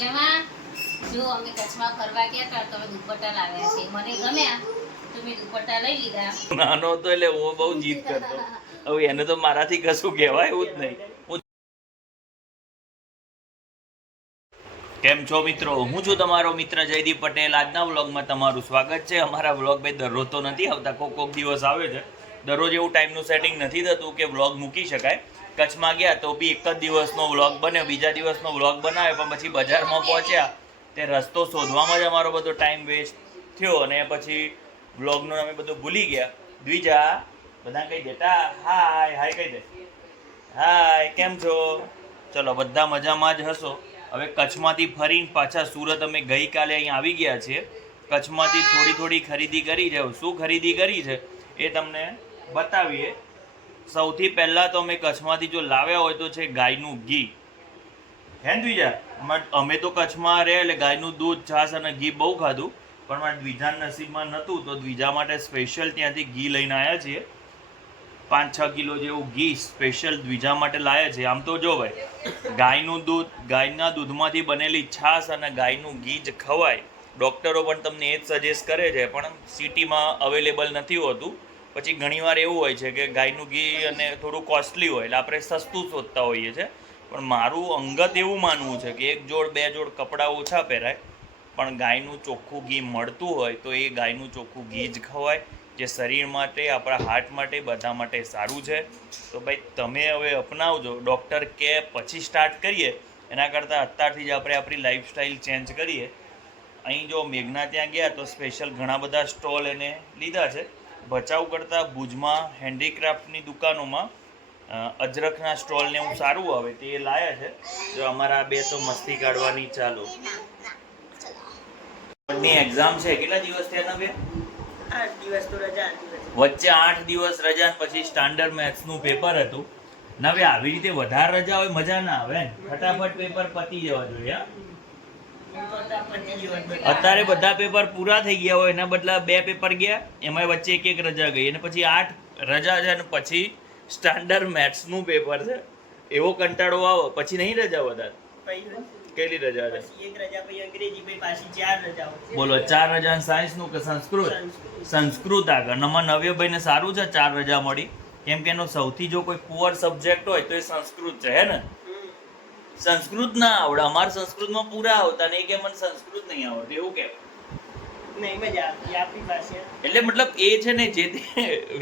મજામાં. જો અમે કચ્છમાં ફરવા ગયા હતા તો અમે દુપટ્ટા લાવ્યા છે. મને ગમ્યા તો મેં દુપટ્ટા લઈ લીધા. નાનો હતો એટલે હું બહુ જીદ કરતો. હવે એને તો મારાથી કશું કહેવાય એવું જ નહીં. કેમ છો મિત્રો? હું છું તમારો મિત્ર જયદીપ પટેલ. આજના વ્લોગમાં તમારું સ્વાગત છે. અમારા વ્લોગ ભાઈ દરરોજ તો નથી આવતા, કોક દિવસ આવે છે. દરરોજ એવું ટાઈમનું સેટિંગ નથી થતું કે વ્લોગ મૂકી શકાય. કચ્છમાં ગયા તો બી એક જ દિવસનો વ્લોગ બન્યો, બીજા દિવસનો વ્લોગ બનાવ્યો, પણ પછી બજારમાં પહોંચ્યા તે રસ્તો શોધવામાં જ અમારો બધો ટાઈમ વેસ્ટ થયો અને પછી વ્લોગનું અમે બધું ભૂલી ગયા. દ્વિજા બધા કહી દેતા હાય હાય કહી દે. હાય, કેમ છો? ચલો, બધા મજામાં જ હશો. હવે કચ્છમાંથી ફરીને પાછા સુરત અમે ગઈકાલે અહીં આવી ગયા છીએ. કચ્છમાંથી થોડી ખરીદી કરી છે. શું ખરીદી કરી છે એ તમને બતાવીએ. સૌથી પહેલાં તો અમે કચ્છમાંથી જો લાવ્યા હોય તો છે ગાયનું ઘી. હે ને દ્વિજા? અમે તો કચ્છમાં રહે એટલે ગાયનું દૂધ, છાશ અને ઘી બહુ ખાધું, પણ મારા દ્વિજાના નસીબમાં નહોતું તો દ્વિજા માટે સ્પેશિયલ ત્યાંથી ઘી લઈને આવ્યા છીએ. 5-6 કિલો જેવું ઘી સ્પેશિયલ દ્વિજા માટે લાવ્યા છે. આમ તો જો ભાઈ, ગાયનું દૂધ, ગાયના દૂધમાંથી બનેલી છાશ અને ગાયનું ઘી જ ખવાય. ડૉક્ટરો પણ તમને એ જ સજેસ્ટ કરે છે, પણ સિટીમાં અવેલેબલ નથી હોતું. પછી ઘણીવાર એવું હોય છે કે ગાયનું ઘી અને થોડું કોસ્ટલી હોય એટલે આપણે સસ્તું શોધતા હોઈએ છીએ. પણ મારું અંગત એવું માનવું છે કે 1 જોડ 2 જોડ કપડાં ઓછા પહેરાય, પણ ગાયનું ચોખ્ખું ઘી મળતું હોય તો એ ગાયનું ચોખ્ખું ઘી જ ખવાય, જે શરીર માટે, આપણા હાર્ટ માટે, બધા માટે સારું છે. તો ભાઈ તમે હવે અપનાવજો. ડૉક્ટર કે પછી સ્ટાર્ટ કરીએ એના કરતાં અત્યારથી જ આપણે આપણી લાઈફસ્ટાઈલ ચેન્જ કરીએ. અહીં જો મેઘના ત્યાં ગયા તો સ્પેશિયલ ઘણા બધા સ્ટોલ એને લીધા છે. ભચાઉ કરતાં ભુજમાં હેન્ડીક્રાફ્ટની દુકાનોમાં અજરખના સ્ટોલને એવું સારું આવે તે લાયા છે. જો અમારા બે તો મસ્તી કાઢવાની ચાલુ. ની એક્ઝામ છે, કેટલા દિવસ થયા બે? 8 દિવસ તો રજા. વચ્ચે 8 દિવસ રજા, પછી સ્ટાન્ડર્ડ મેથ્સનું પેપર હતું. ના હવે આવી રીતે વધારે રજા હોય મજા ના આવે. ફટાફટ પેપર પતી જવા જોઈએ. અત્યારે બધા પેપર પૂરા થઈ ગયા હોય, એના બદલા 2 પેપર ગયા, એમાં વચ્ચે એક રજા ગઈ, અને પછી 8 રજા છે અને પછી સ્ટાન્ડર્ડ મેથ્સનું પેપર છે. એવો કંટાળો આવો. પછી નહીં રજા વધારે? કેટલી રજા છે? એક રજા, પછી અંગ્રેજી, પછી પાછી 4 રજાઓ. બોલો, 4 રજા સાયન્સનું કે સંસ્કૃત? સંસ્કૃત. આગળ નમા નવ્યભાઈને સારું છે 4 રજા મળી, કેમ કે એનો સૌથી જો કોઈ પુઅર સબ્જેક્ટ હોય તો એ સંસ્કૃત છે. હે ને? સંસ્કૃત ના આવડે. અમારે સંસ્કૃતમાં પૂરા આવતા નહીં કે મને સંસ્કૃત નહીં આવડતું એવું કેમ? નહીં, મજા આવતી આપણી પાસે. એટલે મતલબ એ છે ને, જે તે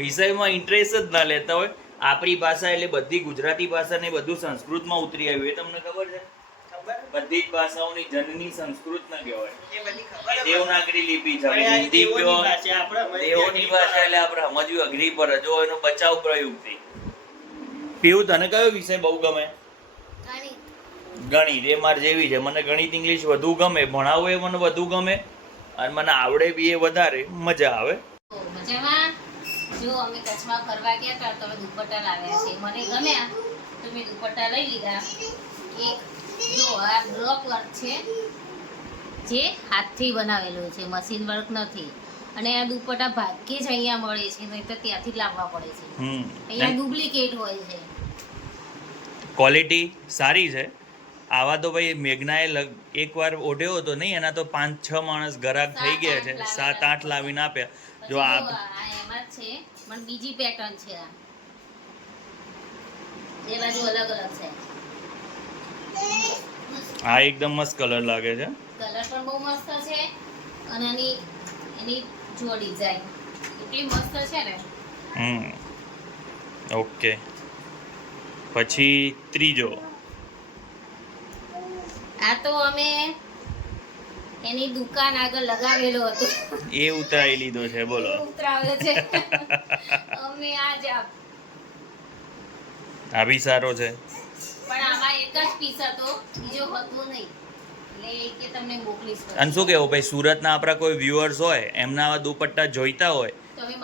વિષયમાં ઇન્ટરેસ્ટ જ ના લેતા હોય. આપણી ભાષા એટલે બધી ગુજરાતી ભાષા ને બધું સંસ્કૃતમાં ઉતરી આવ્યું, એ તમને ખબર છે? બધી જ ભાષાઓની જનની સંસ્કૃત ના કહેવાય. દેવનાગરી લિપિ છે. હિન્દી કયો, દેવોની ભાષા એટલે આપણે સમજવું અઘરી પર જો એનો બચાવ પ્રયુક્તિ. પીવું, તને કયો વિષય બહુ ગમે? ગણિત. એ મારે જેવી છે. મને ગણિત ઇંગ્લિશ વધુ ગમે, ભણાવવું એ મને વધુ ગમે, અને મને આવડે બી એ વધારે મજા આવે. મજામાં. જો અમે કચ્છમાં ફરવા ગયા હતા તો અમે દુપટ્ટા લાવ્યા છે. મને ગમ્યા તો મેં દુપટ્ટા લઈ લીધા. એક જો આ બ્લોક વર્ક છે, જે હાથથી બનાવેલું છે, મશીન વર્ક નથી. અને આ દુપટ્ટા ભાગ્યે જ અહીંયા મળે છે, નહીં તો ત્યાંથી લાવવા પડે છે. અહીંયા ડુપ્લિકેટ હોય છે. ક્વોલિટી સારી છે. આવા તો ભાઈ મેઘનાએ એકવાર ઓઢ્યો હતો નહીં, એના તો 5-6 માણસ ગરાક થઈ ગયા છે. 7-8 લાવીને આપ્યા. જો આ એમાં જ છે, પણ બીજી પેટર્ન છે. એ બાજુ અલગ અલગ છે. આ એકદમ મસ્ત કલર લાગે છે. કલર પણ બહુ મસ્ત છે, અને એની જો ડિઝાઇન એટલી મસ્ત છે ને. ઓકે. પછી ત્રીજો, આ તો અમે એની દુકાન આગળ લગાવેલો હતો, એ ઉતરાઈ લીધો છે. બોલો, ઉતરાવ્યો છે અમે આજ. આ બી સારો છે, પણ આમાં એક જ પીસ હતો, બીજો હતો નહીં, એટલે કે તમને મોકલીશ. અને શું કેવું ભાઈ, સુરતના આપણા કોઈ વ્યુઅર્સ હોય, એમના આવા દુપટ્ટા જોઈતા હોય તો અમે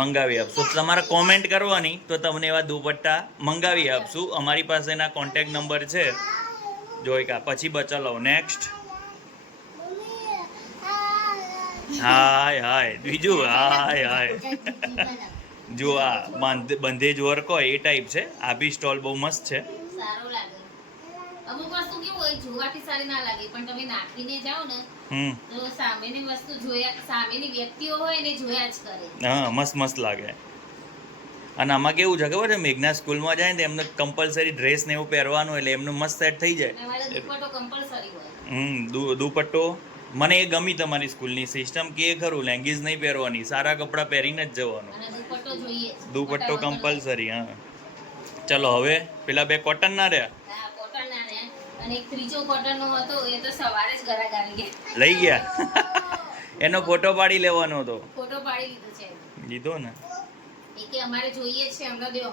મંગાવી આપશું. તમારે કોમેન્ટ કરવાની તો તમને એવા દુપટ્ટા મંગાવી આપશું. અમારી પાસે એના કોન્ટેક્ટ નંબર છે. જોઈ કા પછી બચાલો. નેક્સ્ટ. હાય હાય બીજું હાય હાય. જો આ બંધેજ વર્ક હોય એ ટાઈપ છે. આ બી સ્ટોલ બહુ મસ્ત છે. સારું લાગે. અમુક વસ્તુ કેવું હોય જોવાથી સારી ના લાગે પણ તમે નાખીને જાઓ ને હમ તો સામેની વસ્તુ જોયા સામેની વ્યક્તિઓ હોય ને જોયા જ કરે. હા મસ્ત મસ્ત લાગે. અને આમાં કેવું છે ખબર છે, મેઘના સ્કૂલમાં જાય ને એમને કમ્પલસરી ડ્રેસ ને એવું પહેરવાનું એટલે એમનું મસ્ત સેટ થઈ જાય. અમારે દુપટ્ટો કમ્પલસરી હોય. દુપટ્ટો મને એ ગમી તમારી સ્કૂલની સિસ્ટમ કે ખરું, લેંગીઝ નહીં પહેરવાની, સારા કપડાં પહેરીને જ જવાનું. અને દુપટ્ટો જોઈએ જ. દુપટ્ટો કમ્પલસરી. હા ચલો હવે પેલા બે કોટન ના રહ્યા હા કોટન ના ને અને એક ત્રીજો કોટન નો હતો એ તો સવારે જ ઘરાક આવી ગયા. લઈ ગયા એનો ફોટો પાડી લેવાનો હતો. ફોટો પાડી લીધો છે. લીધો ને. એ કે અમારે જોઈએ જ છે હમણાં દેવો.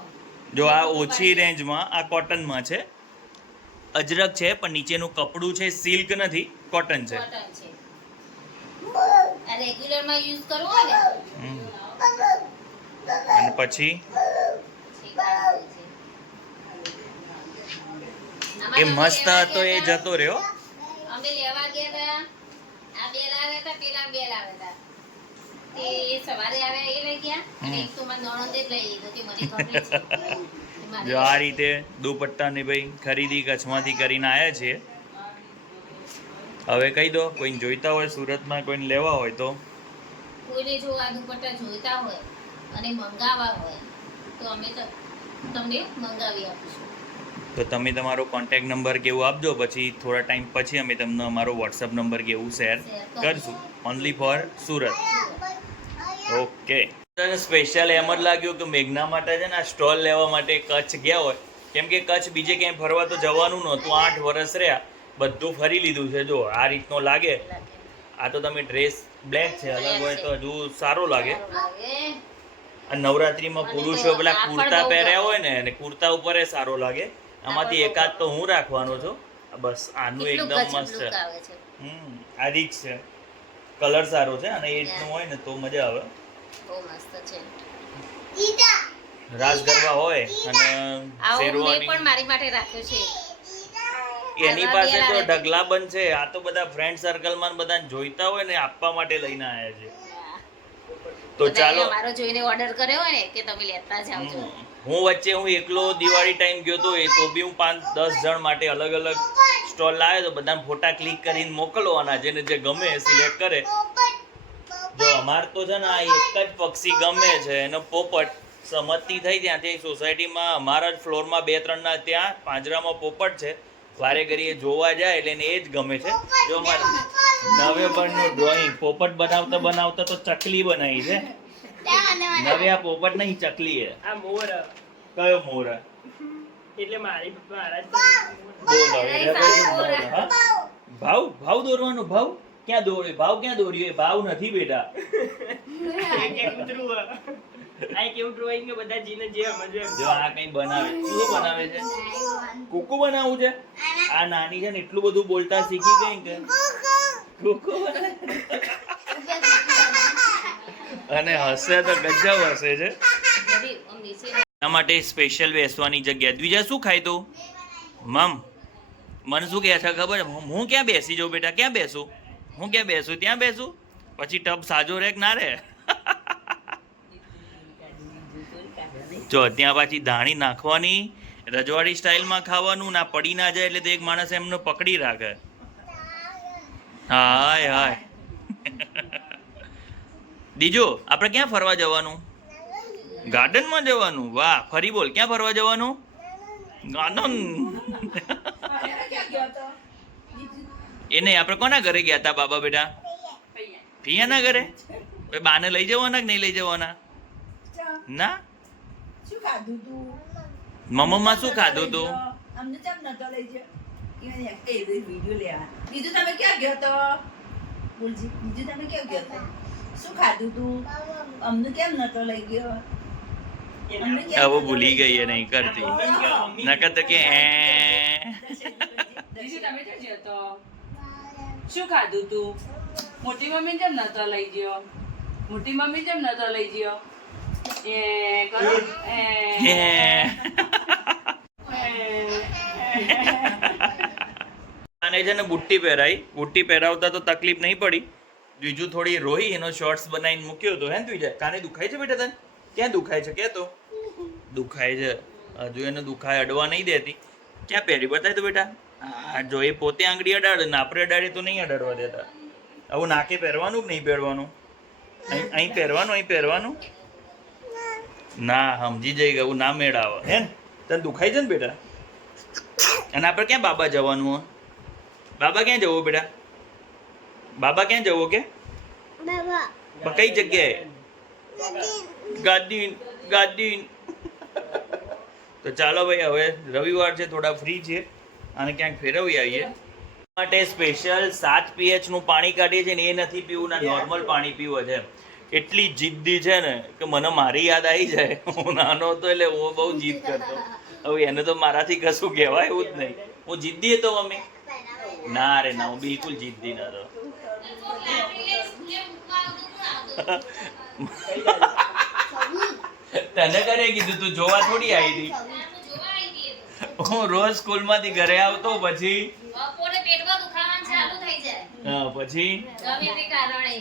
જો આ ઓછી રેન્જમાં આ કોટનમાં છે, અજરક છે પણ નીચેનું કપડું છે સિલ્ક નથી, કોટન છે. કોટન છે. આ રેગ્યુલર માં યુઝ કરવો હોય ને હમ. અને પછી એ મસ્ત હતો એ જતો રહ્યો. અમે લેવા ગયા હતા, આ બે લાવ્યા હતા, પેલા બે લાવ્યા હતા. તે એ સવારે આવ્યા એ લઈ ગયા અને એક તો મારા નણંદે જ લઈ લીધો કે મને ગમે છે. જો આ રીતે દુપટ્ટાની ભાઈ ખરીદી કચ્છમાંથી કરીને આવ્યા છીએ. હવે કહી દો કોઈને જોઈતા હોય સુરતમાં, કોઈને લેવા હોય તો. કોઈને જો આ દુપટ્ટા જોઈતા હોય અને મંગાવવા હોય તો અમે તો તમને મંગાવી આપીશું. તો તમે તમારો કોન્ટેક્ટ નંબર કેવું આપજો, પછી થોડા ટાઈમ પછી અમે તમને અમારો વોટ્સઅપ નંબર કેવું શેર કરશું. Only for Surat. Okay. Special એમ જ લાગ્યું કે મેઘના માટે છે ને આ સ્ટોલ લેવા માટે કચ્છ ગયા હોય, કેમ કે કચ્છ બીજે ક્યાંય ફરવા તો જવાનું નહોતું, 8 વર્ષ રહ્યા, બધું ફરી લીધું છે. જો આ રીતનો લાગે. આ તો તમે ડ્રેસ બ્લેક છે, અલગ હોય તો હજુ સારો લાગે. આ નવરાત્રીમાં પુરુષો પેલા કુર્તા પહેર્યા હોય ને અને કુર્તા ઉપર એ સારો લાગે. આમાંથી એકાદ તો હું રાખવાનો છું. બસ આનું એકદમ મસ્ત છે. આ રીત છે, કલર સારો છે અને એ રીતનું હોય ને તો મજા આવે. બહુ મસ્ત છે. રાસ ગરબા હોય અને આવું મેં શેરવાની પણ મારી માટે રાખ્યો છે. એની પાસે તો ઢગલા બંધ છે. આ તો બધા ફ્રેન્ડ સર્કલમાં બધા જોઈતા હોય ને આપવા માટે લઈને આવ્યા છે. તો ચાલો મારો જોઈને ઓર્ડર કર્યો હોય ને કે તમે લેતા જાવ છો. હું વચ્ચે હું એકલો દિવાળી ટાઈમ ગયો તો, એ તો બી હું 5-10 જણ માટે અલગ અલગ સ્ટોલ લાવ્યો તો બધાને ફોટા ક્લિક કરીને મોકલવાના, જેને જે ગમે સિલેક્ટ કરે. જો અમાર તો છે ને આ એક જ પક્ષી ગમે છે, એનો પોપટ. સમજતી થઈ ત્યાંથી સોસાયટીમાં અમારા જ ફ્લોરમાં 2-3 ના ત્યાં પાંજરામાં પોપટ છે. વારે ઘડીએ જોવા જાય એટલે એને એ જ ગમે છે. જો અમારે નવેમ્બરનું ડ્રોઈંગ પોપટ બનાવતા બનાવતા તો ચકલી બનાવી છે. નવે આ પોપટ નહીં ચકલી હે. આ મોર કયો મોર હે? એટલે મારા બોલો એટલે કયું મોર હે? હા? ભાવ દોરવાનો. ભાવ ક્યાં દોર્યો? ભાવ ક્યાં દોર્યો? એ ભાવ નથી બેટા. કૂતરું આ કેવું ડ્રોઈંગ કે બધા જીને જે સમજે. જો આ કઈ બનાવે. શું બનાવે છે? કુકુ બનાવવું છે. આ નાની છે ને એટલું બધું બોલતા શીખી ગઈ કે કુકુ અને હસે તો ગજબ હસે છે. એના માટે સ્પેશિયલ બેસવાની જગ્યા. બીજા શું ખાય તું? મમ મને શું કહે છે ખબર? હું ક્યાં બેસી જાઉં બેટા? ક્યાં બેસું? હું ક્યાં બેસું? ત્યાં બેસું? પછી ટબ સાજો રે કે ના રે? જો ત્યાં પાછી ધાણી નાખવાની, રજવાડી સ્ટાઇલમાં ખાવાનું, ના પડી ના જાય એટલે તો એક માણસ એમને પકડી રાખે. હાય હાય. દીજો આપણે ક્યાં ફરવા જવાનું? ગાર્ડનમાં જવાનું. વાહ, ફરી બોલ, ક્યાં ફરવા જવાનું? ગાર્ડન. એને આપણે કોના ઘરે ગયા હતા બાબા બેટા? પિયાના ઘરે. બાને લઈ જવાના કે નહીં લઈ જવાના? ના. શું ખાધું તું? મમ્મા શું ખાધું તું? અમને ચમ નતો લઈ ગયો? એ વિડિયો લેવા. બીજું તમે ક્યાં ગયો તો? બોલજી, બીજું તમે ક્યાં ગયો તો? શું ખાધું તું? અમને કેમ નતો લઈ ગયો? હવે ભૂલી ગઈ એ નહીં કરતી. નકર તો કે દીદી તમે ક્યાં ગયો તો? શું ખાધું તું? મોટી મમ્મી કેમ નતો લઈ ગયો? મોટી મમ્મી કેમ નતો લઈ ગયો? એ કરો અને છે ને બુટ્ટી પહેરાઈ. બુટ્ટી પહેરાવતા તો તકલીફ નહીં પડી. બીજું થોડી રોઈ, એનો શોર્ટ્સ બનાવીને મૂક્યો હતો. હે તું કાને દુખાય છે બેટા? તને ક્યાં દુખાય છે? કે તો દુખાય છે. હજુ એને દુખાય અડવા નહીં દેતી. ક્યાં પહેરી? બતાય તો બેટા. હા જો એ પોતે આંગળી અડાડે ને આપણે અડાડે તો નહીં અડાડવા દેતા. આવું નાકે પહેરવાનું કે નહીં પહેરવાનું? અહીં પહેરવાનું, અહીં પહેરવાનું ના, સમજી જઈ ગયું, ના મેળ આવે હે ને? તને દુખાય છે ને બેટા? અને આપણે ક્યાં બાબા જવાનું હોય? બાબા ક્યાં જવું બેટા? બાબા ક્યાં જવું કે કઈ જગ્યાએ? ગાદી ગાદી. તો ચાલો ભાઈ, હવે રવિવાર છે, થોડા ફ્રી છે અને ક્યાંક ફેરવી આવીએ. માટે સ્પેશિયલ 7 pH નું પાણી કાઢીએ છીએ ને એ નથી પીવું, ના નોર્મલ પાણી પીવું છે. એટલી જિદ્દી છે ને કે મને મારી યાદ આવી જાય. હું નાનો હતો એટલે હું બહુ જીદ કરતો. હવે એને તો મારાથી કશું કહેવાય એવું જ નહીં. હું જિદ્દી હતો મમ્મી? ના રે ના, હું બિલકુલ જિદ્દી ન હતો. તને કરે કીધું? તું જોવા થોડી આવી હતી. હું રોજ સ્કૂલમાંથી ઘરે આવતો, પછી બપોરે પેટમાં દુખાવાનું ચાલુ થઈ જાય. હા પછી ગમે તે કારણે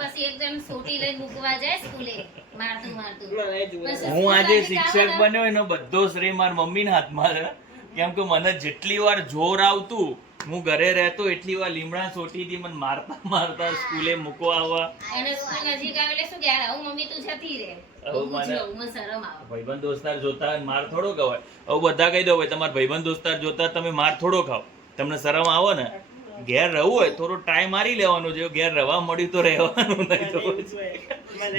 પછી એકદમ સોટી લઈને મૂકવા જાય સ્કૂલે મારતું મારતું. પછી હું આજે સ્કૂલમાંથી શિક્ષક આવવાના- બન્યો એનો બધો શ્રેય મારા મમ્મીના હાથમાં છે. કેમ કે મને જેટલી વાર જોર આવતું, હું ઘરે રહેતો, એટલી વાર લીમડા સોટીથી મને મારતા મારતા સ્કૂલે મૂકવા આવવા. એને સ્કૂલ નજીક આવે એટલે શું કે યાર, આવું મમ્મી તું જતી રહે. આવું હું મને- જોઉં, મને શરમ આવે. ભાઈબંધ દોસ્તાર જોતા હોય ને માર થોડો ખવાય. હવે બધા કહી દો ભાઈ, તમારા ભાઈબંધ દોસ્તાર જોતા તમે માર થોડો ખાવ? તમને શરમ આવે ને? ઘેર રહેવું હોય થોડો ટ્રાય મારી લેવાનો. જો ઘેર રહેવા મળ્યું તો રહેવાનું, નહીં તો પછી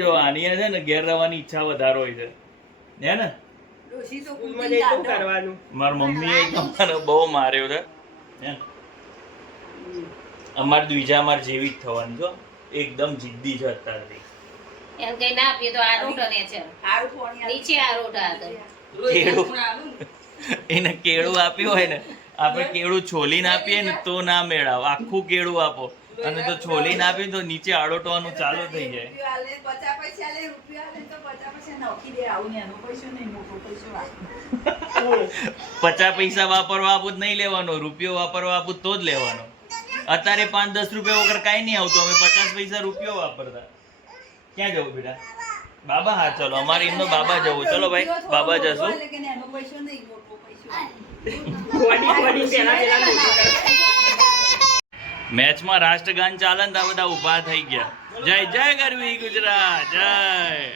જો આનીએ છે ને ઘેર રહેવાની ઈચ્છા વધારે હોય છે હે ને? ડોશી તો મને કૂટીને શું કાઢો. કરવાનું? મારી મમ્મીએ મને બહુ માર્યો છે હે. અમાર દ્વિજા અમાર જેવી જ થવાની જો, એકદમ જિદ્દી છે અત્યારથી. એમ કઈ ના આપીએ તો આ રોટ અને છે હારું પોણી આપી. નીચે આ રોટ હતો. કેળું એને કેળું આપ્યું હોય ને, આપણે કેળું છોલીને આપીએ ને તો ના મેળાવ. આખું કેળું આપો અને તો છોલીને આપીએ તો નીચે આડોટવાનું ચાલુ થઈ જાય. રૂપિયો આલે, 50 પૈસા આલે, રૂપિયો આલે તો 50 પૈસા નાખી દે. આવું ને એનો પૈસો નહીં, મોટો પૈસો આલે. 50 પૈસા વાપરવા આપું જ નહીં લેવાનો, રૂપિયો વાપરવા આપું તો જ લેવાનો. અત્યારે 5-10 રૂપિયા વગર કાંઈ નહીં આવતું. અમે 50 પૈસા રૂપિયો વાપરતા. ક્યાં જવું બેટા? બાબા? હા ચલો, અમારે એમનો બાબા જવું. ચલો ભાઈ, બાબા જશું. એટલે કે એનો પૈસો નહીં, મોટો પૈસો આલે. ગોળી ગોળી પેલા મોટું કરે. મેચમાં રાષ્ટ્રગાન ચાલે ને તો આ બધા ઊભા થઈ ગયા. જય જય ગરવી ગુજરાત, જય.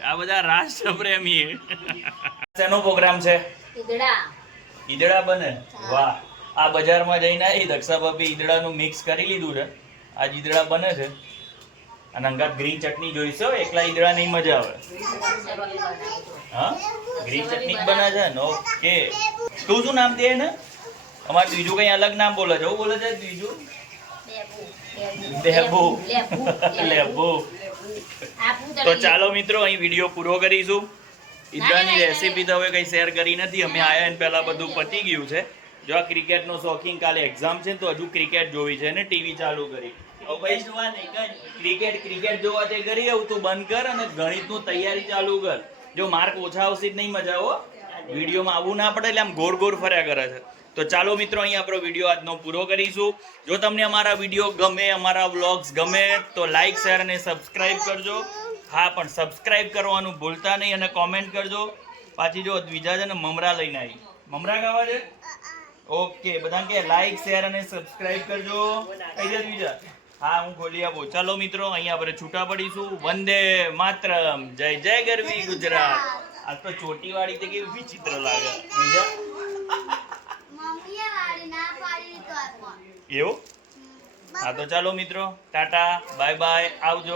આ બધા રાષ્ટ્રપ્રેમી. શેનો પ્રોગ્રામ છે? ઈદડા. ઈદડા બને? વાહ. આ બજારમાં જઈને આવી દક્ષા ભાભી ઈદડાનું મિક્સ કરી લીધું છે. આજ ઈદડા બને છે અને અંગાત ગ્રીન ચટણી જોઈશે હો. એકલા ઈદડા નહીં મજા આવે. હા, ગ્રીન ચટણી જ બને છે ને? ઓકે. શું નામ દે ને? અમારે બીજું કઈ અલગ નામ બોલે છે. એવું બોલે છે બીજું? લેબુ. લેબુ. તો ચાલો મિત્રો, અહીં વિડીયો પૂરો કરીશું. ઈદડાની રેસીપી તો હવે કઈ શેર કરી નથી. અમે આયા ને પહેલા બધું પતી ગયું છે. જો આ ક્રિકેટનો શોખીન, કાલે એક્ઝામ છે તો હજુ ક્રિકેટ જોવી છે ને ટીવી ચાલુ કરી. હવે ભાઈ ક્રિકેટ જોવા તે કરી આવું, તું બંધ કર અને ગણિતનું તૈયારી ચાલુ કર. જો માર્ક ઓછા આવશે જ નહીં મજા આવો. વિડીયોમાં આવવું ના પડે એટલે આમ ગોળ ગોળ ફર્યા કરે છે. તો ચાલો મિત્રો, અહીં આપણો વિડીયો આજનો પૂરો કરીશું. જો તમને અમારા વિડીયો ગમે, અમારા વ્લોગ્સ ગમે તો લાઈક, શેર અને સબસ્ક્રાઇબ કરજો. હા, પણ સબસ્ક્રાઇબ કરવાનું ભૂલતા નહીં અને કોમેન્ટ કરજો. પાછી જો દ્વિજા છે ને મમરા લઈને આવી. મમરા ખાવા છે? ઓકે, બધા કે લાઈક, શેર અને સબસ્ક્રાઇબ કરજો. કઈ દે દ્વિજા? હા, હું ખોલી આપું. ચાલો મિત્રો, અહીંયા આપણે છૂટા પડીશું. વંદે માતરમ. જય જય ગરવી ગુજરાત. આ તો ચોટીવાળી તે કેવી વિચિત્ર લાગે. દ્વિજા એવું? હા તો ચાલો મિત્રો, ટાટા, બાય બાય, આવજો.